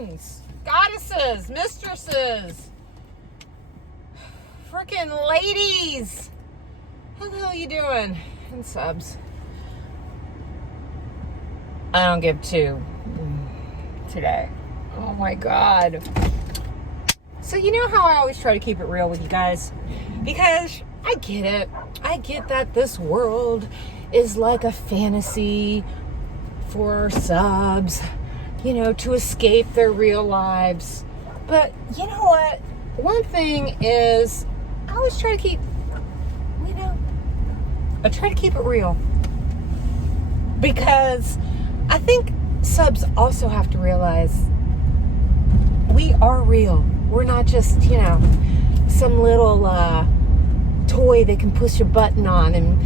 queens, goddesses, mistresses, freaking ladies. How the hell you doing? And subs. I don't give two today. Oh my God. So you know how I always try to keep it real with you guys? Because I get it. I get that this world is like a fantasy for subs, you know, to escape their real lives. But you know what? One thing is, I always try to keep, you know, I try to keep it real. Because I think subs also have to realize we are real. We're not just, you know, some little toy they can push a button on and,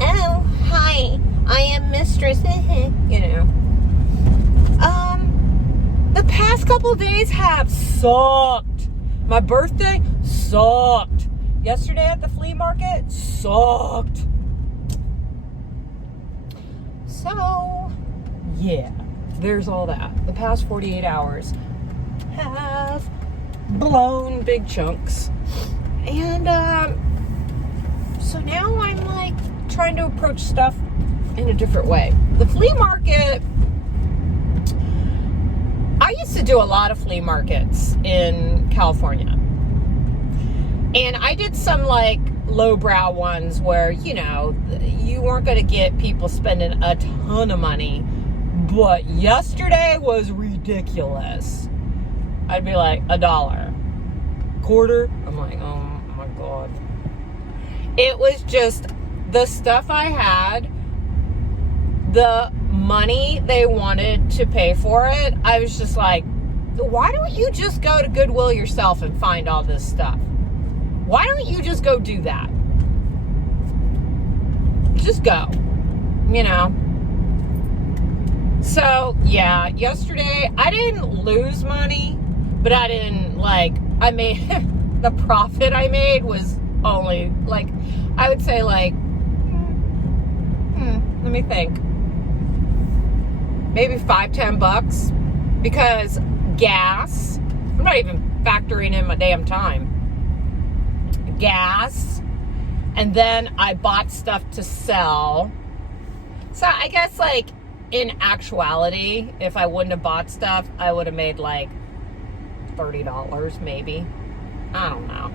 oh, hi, I am mistress, you know. The past couple days have sucked. My birthday sucked. Yesterday at the flea market sucked. So, yeah, there's all that. The past 48 hours have blown big chunks. And so now I'm like trying to approach stuff in a different way. The flea market, I used to do a lot of flea markets in California. And I did some like lowbrow ones where, you know, you weren't going to get people spending a ton of money. But yesterday was ridiculous. I'd be like, $1, quarter. I'm like, oh my God. It was just the stuff I had, the money they wanted to pay for it. I was just like, why don't you just go to Goodwill yourself and find all this stuff? Why don't you just go do that? Just go, you know? So, yeah, yesterday I didn't lose money, but I didn't, like, I made, the profit I made was only, like, I would say, like, let me think, maybe $5-10, because gas, I'm not even factoring in my damn time, gas, and then I bought stuff to sell. So I guess, like, in actuality, if I wouldn't have bought stuff, I would have made like $30 maybe. I don't know.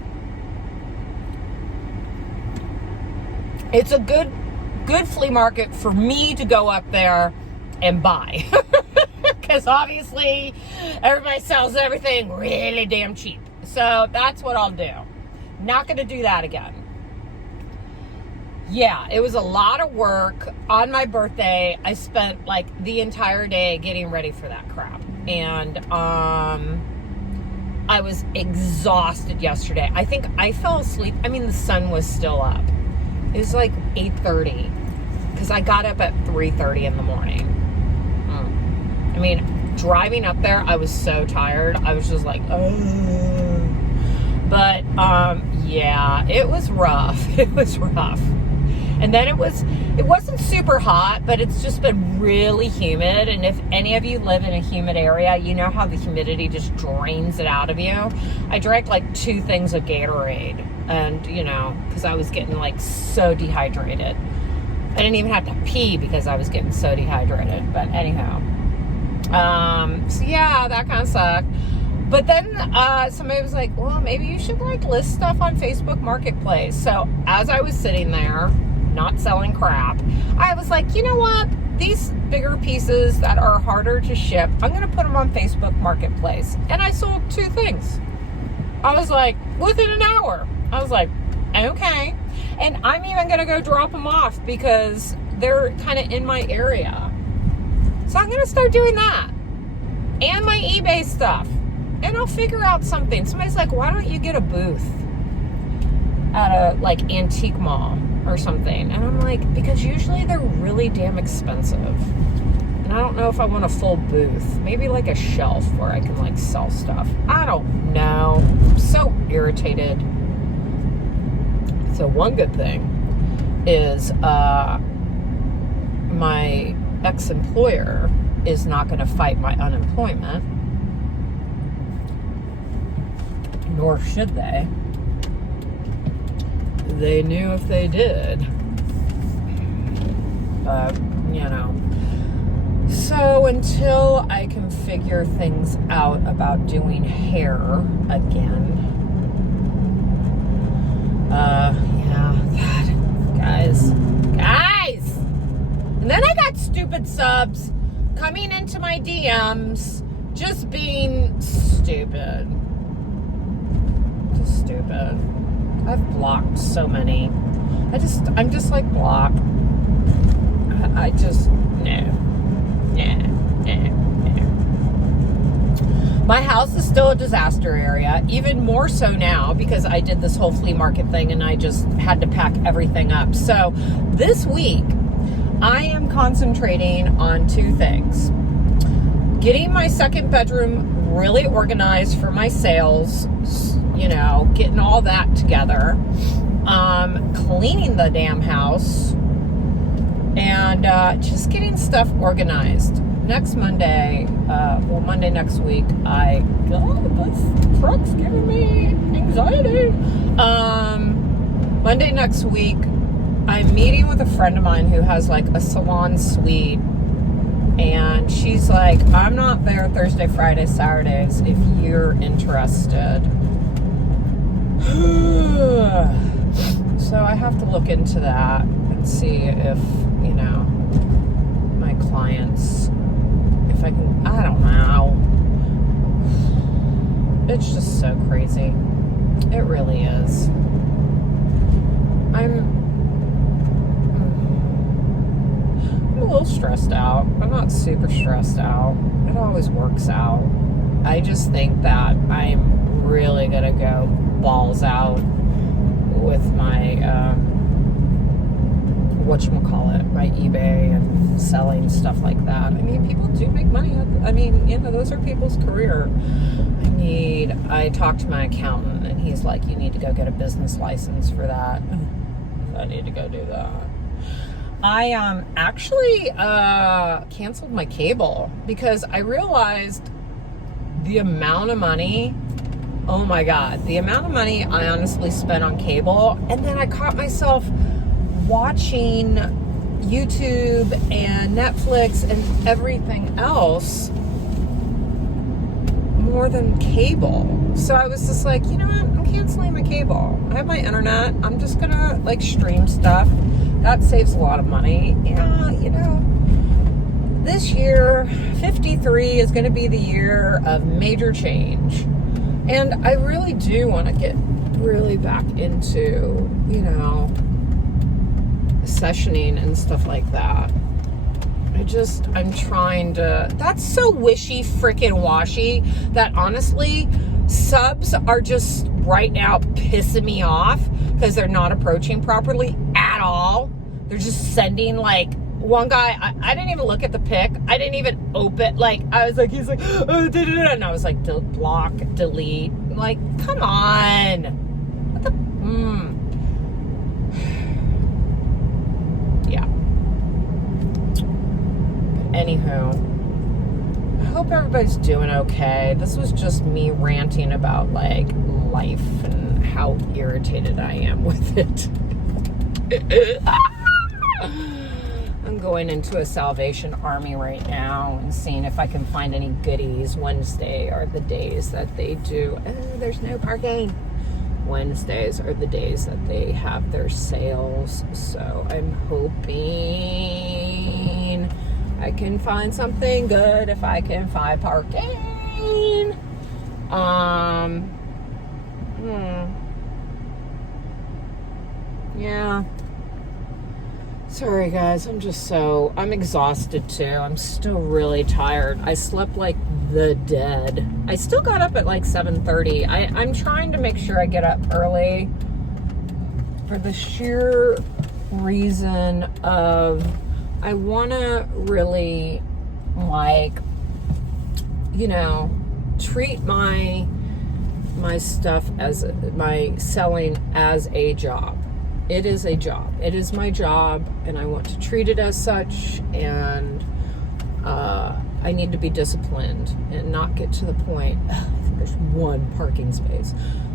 It's a good flea market for me to go up there and buy. Because obviously everybody sells everything really damn cheap. So that's what I'll do. Not going to do that again. Yeah, it was a lot of work. On my birthday, I spent like the entire day getting ready for that crap. And I was exhausted yesterday. I think I fell asleep. I mean, the sun was still up. It was like 8:30 because I got up at 3:30 in the morning. I mean, driving up there, I was so tired. I was just like, oh. But yeah, it was rough. It was rough. And then it wasn't super hot, but it's just been really humid. And if any of you live in a humid area, you know how the humidity just drains it out of you. I drank like 2 things of Gatorade, and you know, because I was getting like so dehydrated. I didn't even have to pee because I was getting so dehydrated. But anyhow, so yeah, that kind of sucked. But then somebody was like, well, maybe you should like list stuff on Facebook Marketplace. So as I was sitting there, not selling crap, I was like, you know what? These bigger pieces that are harder to ship, I'm going to put them on Facebook Marketplace. And I sold 2 things. I was like, within an hour. I was like, okay. And I'm even going to go drop them off because they're kind of in my area. So I'm going to start doing that. And my eBay stuff. And I'll figure out something. Somebody's like, why don't you get a booth at a like antique mall or something? And I'm like, because usually they're really damn expensive. And I don't know if I want a full booth. Maybe like a shelf where I can like sell stuff. I don't know. I'm so irritated. So one good thing is my ex-employer is not going to fight my unemployment. Nor should they. They knew if they did. But, you know. So until I can figure things out about doing hair again, yeah, God, guys. And then I got stupid subs coming into my DMs, just being stupid. Just stupid. I've blocked so many. I'm just like, block. I just, no. My house is still a disaster area, even more so now because I did this whole flea market thing and I just had to pack everything up. So this week, I am concentrating on two things. Getting my second bedroom really organized for my sales, you know, getting all that together, cleaning the damn house, and just getting stuff organized. Next Monday, Monday next week, this truck's giving me anxiety. Monday next week, I'm meeting with a friend of mine who has like a salon suite, and she's like, I'm not there Thursday, Friday, Saturdays if you're interested. So I have to look into that and see if, you know, my clients, if I can, I don't know. It's just so crazy. It really is. I'm a little stressed out. I'm not super stressed out. It always works out. I just think that I'm really gonna go balls out with my whatchamacallit, my eBay and selling stuff like that. I mean, people do make money. I mean, you know, those are people's career. I talked to my accountant and he's like, you need to go get a business license for that. I need to go do that. I actually canceled my cable because I realized the amount of money, oh my God, the amount of money I honestly spent on cable. And then I caught myself watching YouTube and Netflix and everything else more than cable. So I was just like, you know what? I'm canceling my cable. I have my internet. I'm just gonna like stream stuff. That saves a lot of money. Yeah, you know, this year, 53 is gonna be the year of major change. And I really do want to get really back into, you know, sessioning and stuff like that. I'm trying to, that's so wishy freaking washy that honestly, subs are just right now pissing me off because they're not approaching properly at all. They're just sending like, one guy, I didn't even look at the pic. I didn't even open, like, I was like, he's like, oh, and I was like, block, delete. I'm like, come on. What the, yeah. Anywho, I hope everybody's doing okay. This was just me ranting about, like, life and how irritated I am with it. I'm going into a Salvation Army right now and seeing if I can find any goodies. Wednesday are the days that they do. Oh, there's no parking. Wednesdays are the days that they have their sales. So I'm hoping I can find something good if I can find parking. Yeah. Sorry guys, I'm exhausted too. I'm still really tired. I slept like the dead. I still got up at like 7:30. I'm trying to make sure I get up early for the sheer reason of I want to really, like, you know, treat my stuff as my selling as a job. It is a job. It is my job, and I want to treat it as such. And I need to be disciplined and not get to the point. I think there's one parking space.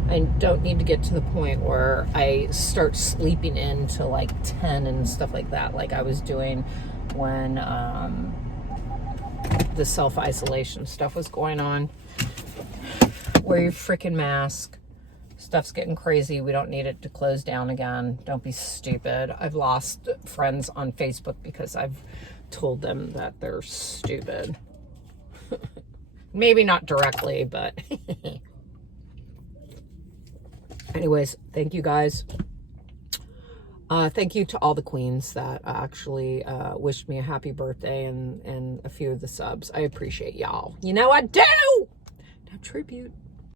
I don't need to get to the point where I start sleeping in till like 10 and stuff like that, like I was doing when the self-isolation stuff was going on. Wear your freaking mask. Stuff's getting crazy. We don't need it to close down again. Don't be stupid. I've lost friends on Facebook because I've told them that they're stupid. Maybe not directly, but anyways, thank you guys. Thank you to all the queens that actually wished me a happy birthday and a few of the subs. I appreciate y'all. You know I do! Now tribute.